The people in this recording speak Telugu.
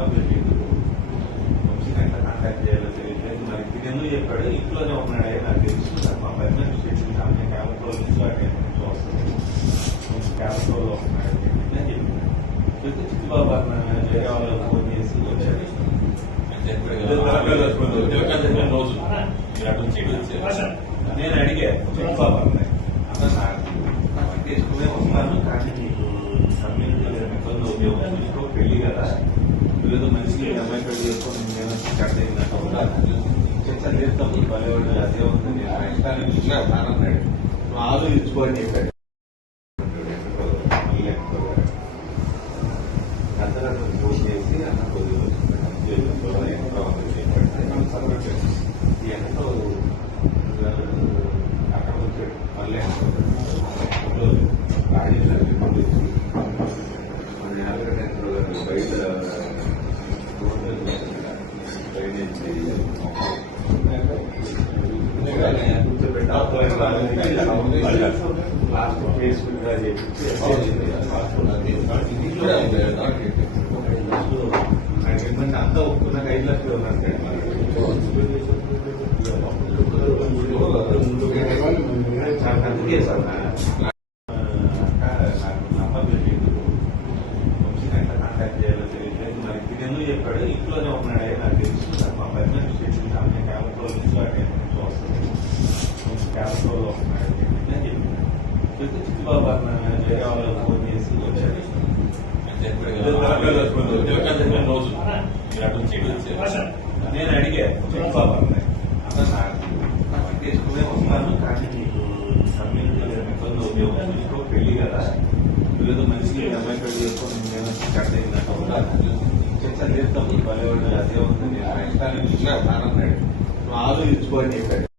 నంబర్ తెలియదు, ఎంత కాంటాక్ట్ చేయాలో తెలియదు. మరి ఇది ఎందుకు చెప్పాడు, ఇంట్లోనే ఉన్నాడే నాకు తెలుసు, మా పర్మనెంట్ స్టేషన్ ఆమె క్యాబినెట్ నుంచి అటెండ్ వస్తుంది, క్యాబినెట్లో ఉన్నాడు అని చెప్పాడు. చెప్తే చిట్టుబాబు అన్న వేరే వాళ్ళకి ఫోన్ చేసి వచ్చాడు. నేను అడిగా చిట్టుబాబు అన్నాయి అన్న నాకు తీసుకునే వస్తాను, కానీ నీకు కమ్యూనిటీ ఇబ్బంది ఉద్యోగం తీసుకో, పెళ్లి కదా ఏదో మంచిగా అమ్మాయి పెళ్లి చేసుకొని నేను కట్ అయిందంటే చర్చ చేస్తాం బలేవాడు అదే ఉంది, నేను ఇష్టానికి అన్నాడు. నువ్వు ఆలోచించుకోని చెప్పాడు. అంతరాత్రి ఫోన్ చేసి అన్న కొద్దిగా ఈ ఎంతో అక్కడ వచ్చాడు మళ్ళీ రాజేశ్వరి పంపించి బయట లాస్ట్ ఫేస్బుక్ గా చెప్పి అంతా ఒప్పుకున్నాక 5 లక్షలు ఉన్నాడు. అందుకే సార్ నాకు నంబర్ తెలియదు, ఎంత కాంటాక్ట్ చేయాలో తెలియదు. మరి ఇది ఎందుకు చెప్పాడు, ఇంట్లోనే ఉన్నాడే నాకు తెలుసు, మా పర్మనెంట్ స్టేషన్ ఆమె క్యాబినెట్లో నుంచి అటెండ్ వస్తుంది, క్యాబినెట్లో ఉన్నాడు అని చెప్పాడు. చెప్తే చిట్టుబాబు అన్న వేరే వాళ్ళకి ఫోన్ చేసి వచ్చాడు. నేను అడిగా చిట్టుబాబు అన్నాయి అన్న నాకు తీసుకునే వస్తాను, కానీ నీకు కమ్యూనిటీ ఇబ్బంది ఉద్యోగం తీసుకో, పెళ్లి కదా ఏదో మంచిగా అమ్మాయి పెళ్లి చేసుకొని నేను కట్ అయిందంటే చర్చ చేస్తాం బలేవాడు అదే ఉంది, నేను ఇష్టానికి అన్నాడు. నువ్వు ఆలోచించుకోని చెప్పాడు.